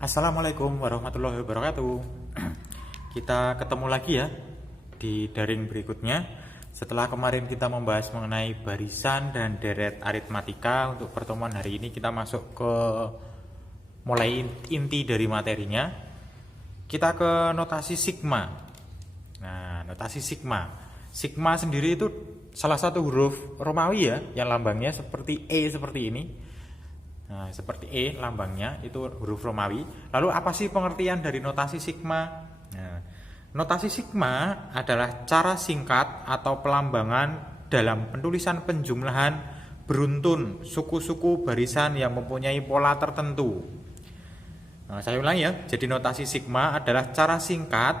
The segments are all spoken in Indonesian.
Assalamualaikum warahmatullahi wabarakatuh. Kita ketemu lagi ya di daring berikutnya. Setelah kemarin kita membahas mengenai barisan dan deret aritmatika, untuk pertemuan hari ini kita masuk ke mulai inti dari materinya. Kita ke notasi sigma. Nah, notasi sigma. Sigma sendiri itu salah satu huruf Romawi ya, yang lambangnya seperti E seperti ini. Nah, seperti E lambangnya itu huruf Romawi. Lalu apa sih pengertian dari notasi sigma? Nah, notasi sigma adalah cara singkat atau pelambangan dalam penulisan penjumlahan beruntun suku-suku barisan yang mempunyai pola tertentu. Nah, saya ulangi ya. Jadi notasi sigma adalah cara singkat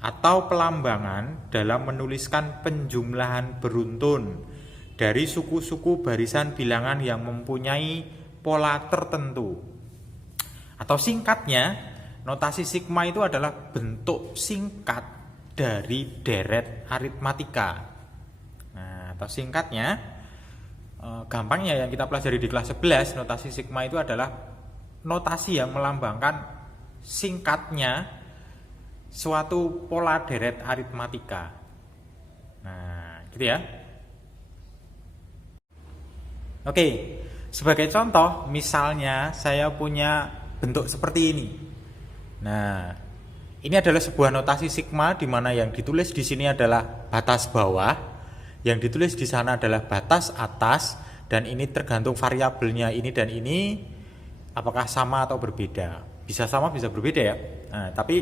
atau pelambangan dalam menuliskan penjumlahan beruntun dari suku-suku barisan bilangan yang mempunyai pola tertentu. Atau singkatnya, notasi sigma itu adalah bentuk singkat dari deret aritmatika. Nah, atau singkatnya, gampangnya yang kita pelajari di kelas 11, notasi sigma itu adalah notasi yang melambangkan singkatnya suatu pola deret aritmatika. Nah, gitu ya. Oke. Sebagai contoh, misalnya saya punya bentuk seperti ini. Nah, ini adalah sebuah notasi sigma di mana yang ditulis di sini adalah batas bawah, yang ditulis di sana adalah batas atas, dan ini tergantung variabelnya ini dan ini apakah sama atau berbeda. Bisa sama, bisa berbeda ya. Nah, tapi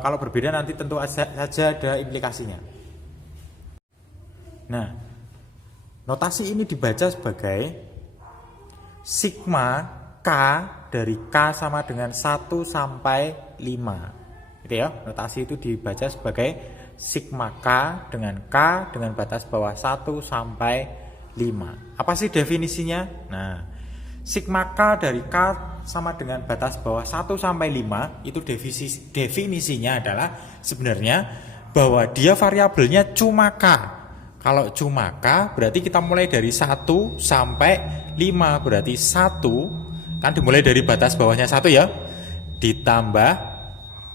kalau berbeda nanti tentu saja ada implikasinya. Nah, notasi ini dibaca sebagai sigma K dari K sama dengan 1 sampai 5. Gitu ya. Notasi itu dibaca sebagai sigma K dengan K dengan batas bawah 1 sampai 5. Apa sih definisinya? Nah, sigma K dari K sama dengan batas bawah 1 sampai 5 itu definisinya adalah sebenarnya bahwa dia variabelnya cuma K. Kalau cuma K berarti kita mulai dari 1 sampai 5, berarti 1 kan dimulai dari batas bawahnya 1 ya, ditambah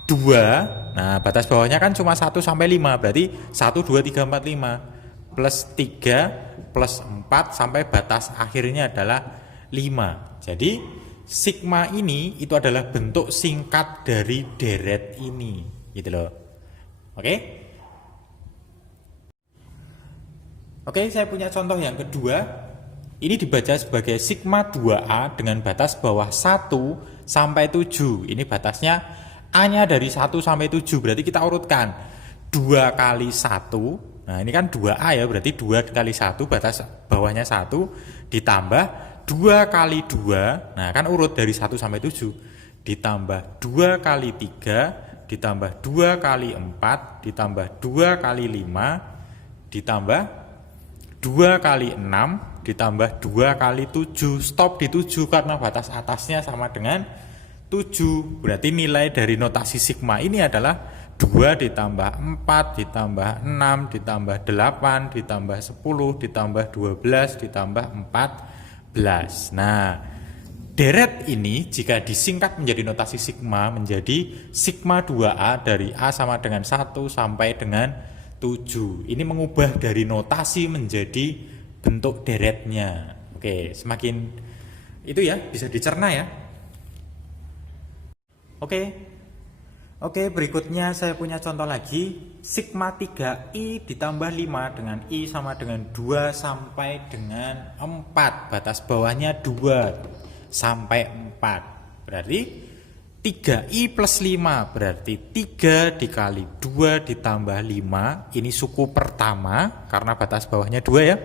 2. Nah, batas bawahnya kan cuma 1 sampai 5, berarti 1, 2, 3, 4, 5 plus 3 plus 4 sampai batas akhirnya adalah 5. Jadi sigma ini itu adalah bentuk singkat dari deret ini, gitu loh. Oke? Oke, saya punya contoh yang kedua. Ini dibaca sebagai sigma 2A dengan batas bawah 1 sampai 7. Ini batasnya A-nya dari 1 sampai 7. Berarti kita urutkan 2 kali 1. Nah, ini kan 2A ya, berarti 2 kali 1, batas bawahnya 1, ditambah 2 kali 2. Nah, kan urut dari 1 sampai 7. Ditambah 2 kali 3, ditambah 2 kali 4, ditambah 2 kali 5, ditambah 2 kali 6, ditambah 2 kali 7. Stop di 7 karena batas atasnya sama dengan 7. Berarti nilai dari notasi sigma ini adalah 2 ditambah 4 ditambah 6 ditambah 8 ditambah 10 ditambah 12 ditambah 14. Nah, deret ini jika disingkat menjadi notasi sigma menjadi sigma 2A dari A sama dengan 1 sampai dengan 7. Ini mengubah dari notasi menjadi bentuk deretnya. Oke, semakin itu ya, bisa dicerna ya. Oke, berikutnya saya punya contoh lagi. Sigma 3I ditambah 5 dengan I sama dengan 2 sampai dengan 4. Batas bawahnya 2 sampai 4. Berarti 3I plus 5 berarti 3 dikali 2 ditambah 5. Ini suku pertama karena batas bawahnya 2 ya.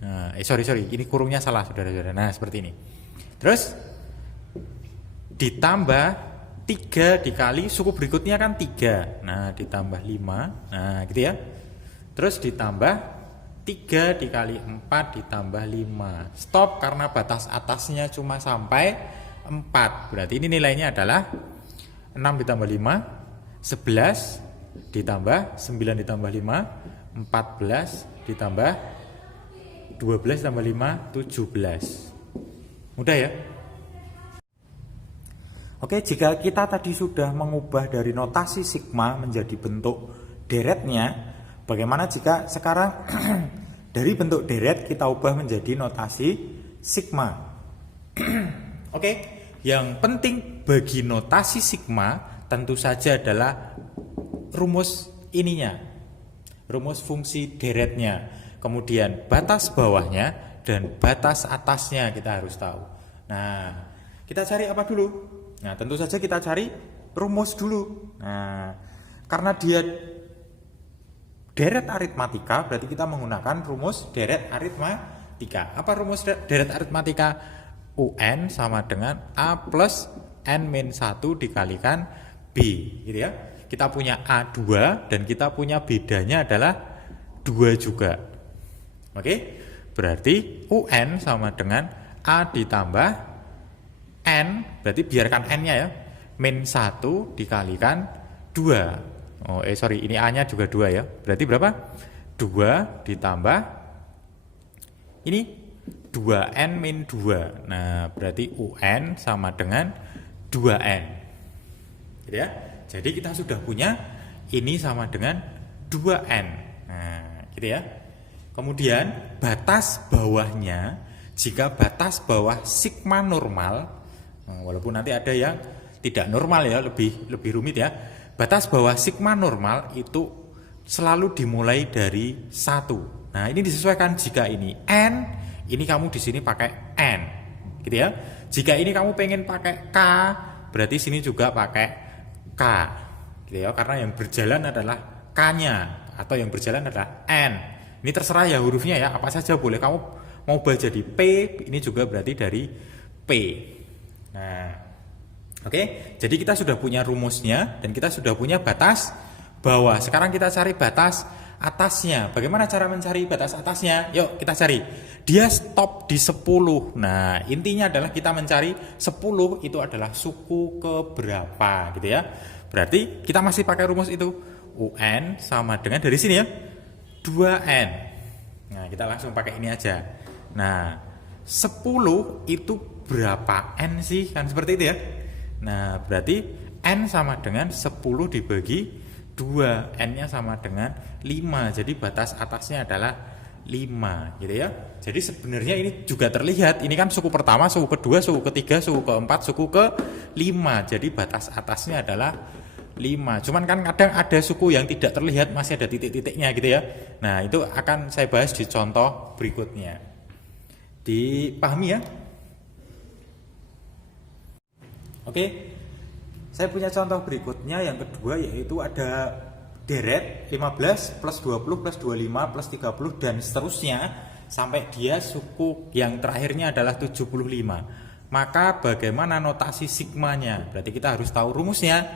Nah, sorry, ini kurungnya salah saudara-saudara. Nah, seperti ini. Terus ditambah 3 dikali suku berikutnya kan 3. Nah, ditambah 5. Nah, gitu ya. Terus ditambah 3 dikali 4 ditambah 5. Stop karena batas atasnya cuma sampai 4. Berarti ini nilainya adalah 6 ditambah 5 11 ditambah 9 ditambah 5 14 ditambah 12 tambah 5 17. Mudah ya? Oke, jika kita tadi sudah mengubah dari notasi sigma menjadi bentuk deretnya, bagaimana jika sekarang dari bentuk deret kita ubah menjadi notasi sigma? Oke, yang penting bagi notasi sigma tentu saja adalah rumus ininya, rumus fungsi deretnya, kemudian batas bawahnya dan batas atasnya kita harus tahu. Nah, kita cari apa dulu? Nah, tentu saja kita cari rumus dulu. Nah, karena dia deret aritmatika, berarti kita menggunakan rumus deret aritmatika. Apa rumus deret aritmatika? UN sama dengan A plus N-1 dikalikan B, gitu ya. Kita punya A2 dan kita punya bedanya adalah 2 juga. Oke, berarti UN sama dengan A ditambah N, berarti biarkan N-nya ya, min 1 dikalikan 2. Oh, ini A-nya juga 2 ya. Berarti berapa? 2 ditambah ini 2N min 2. Nah, berarti UN sama dengan 2N. Gitu ya. Jadi kita sudah punya ini sama dengan 2N. Nah, gitu ya. Kemudian batas bawahnya, jika batas bawah sigma normal, walaupun nanti ada yang tidak normal ya, lebih rumit ya. Batas bawah sigma normal itu selalu dimulai dari 1. Nah, ini disesuaikan jika ini N, ini kamu di sini pakai N, gitu ya. Jika ini kamu pengen pakai K, berarti sini juga pakai K, gitu ya. Karena yang berjalan adalah K-nya atau yang berjalan adalah N. Ini terserah ya hurufnya ya, apa saja boleh. Kamu mau baca di P, ini juga berarti dari P. Nah, oke, jadi kita sudah punya rumusnya dan kita sudah punya batas bawah. Sekarang kita cari batas atasnya. Bagaimana cara mencari batas atasnya? Yuk kita cari. Dia stop di 10. Nah, intinya adalah kita mencari 10 itu adalah suku keberapa, gitu ya. Berarti kita masih pakai rumus itu. UN sama dengan dari sini ya, 2N. Nah, kita langsung pakai ini aja. Nah, 10 itu berapa N sih? Kan seperti itu ya. Nah, berarti N sama dengan 10 dibagi 2. N-nya sama dengan 5. Jadi batas atasnya adalah 5, gitu ya. Jadi sebenarnya ini juga terlihat. Ini kan suku pertama, suku kedua, suku ketiga, suku keempat, suku ke-5. Jadi batas atasnya adalah 5. Cuman kan kadang ada suku yang tidak terlihat, masih ada titik-titiknya gitu ya. Nah, itu akan saya bahas di contoh berikutnya. Dipahami ya? Oke, saya punya contoh berikutnya yang kedua, yaitu ada deret 15 plus 20 plus 25 plus 30 dan seterusnya sampai dia suku yang terakhirnya adalah 75. Maka bagaimana notasi sigmanya? Berarti kita harus tahu rumusnya,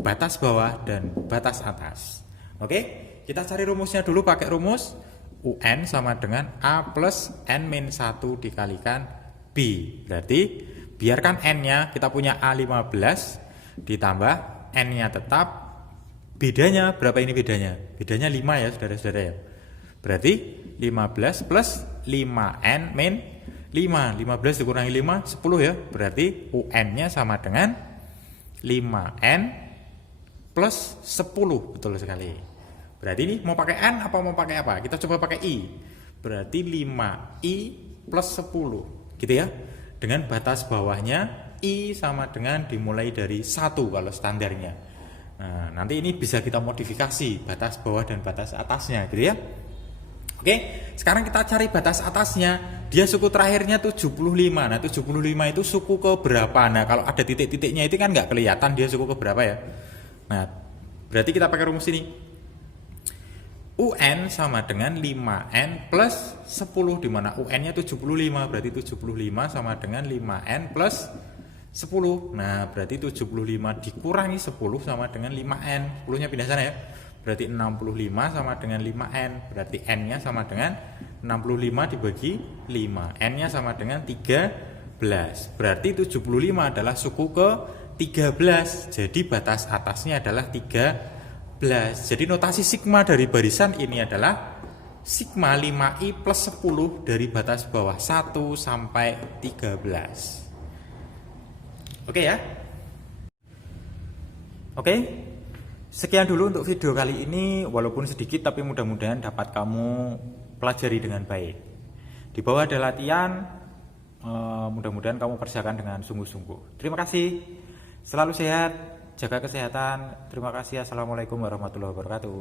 batas bawah dan batas atas. Oke, kita cari rumusnya dulu pakai rumus UN sama dengan A plus N-1 dikalikan B. Berarti biarkan N-nya, kita punya A15 ditambah N-nya tetap. Bedanya, berapa ini bedanya? Bedanya 5 ya saudara-saudara ya. Berarti 15 plus 5N min 5. 15 dikurangi 5, 10 ya. Berarti UN-nya sama dengan 5N plus 10. Betul sekali. Berarti ini mau pakai N apa mau pakai apa? Kita coba pakai I. Berarti 5I plus 10. Gitu ya. Dengan batas bawahnya I sama dengan dimulai dari 1 kalau standarnya. Nah, nanti ini bisa kita modifikasi batas bawah dan batas atasnya gitu ya. Oke, sekarang kita cari batas atasnya. Dia suku terakhirnya 75. Nah, 75 itu suku ke berapa? Nah, kalau ada titik-titiknya itu kan nggak kelihatan dia suku ke berapa ya. Nah, berarti kita pakai rumus ini. UN sama dengan 5N plus 10, di mana UN-nya 75, berarti 75 sama dengan 5N plus 10. Nah, berarti 75 dikurangi 10 sama dengan 5N. 10-nya pindah sana ya. Berarti 65 sama dengan 5N. Berarti N-nya sama dengan 65 dibagi 5. N-nya sama dengan 13. Berarti 75 adalah suku ke 13. Jadi batas atasnya adalah 13. Jadi notasi sigma dari barisan ini adalah sigma 5i plus 10 dari batas bawah 1 sampai 13. Oke ya. Oke, sekian dulu untuk video kali ini, walaupun sedikit tapi mudah-mudahan dapat kamu pelajari dengan baik. Di bawah ada latihan, mudah-mudahan kamu kerjakan dengan sungguh-sungguh. Terima kasih, selalu sehat, jaga kesehatan. Terima kasih, assalamualaikum warahmatullahi wabarakatuh.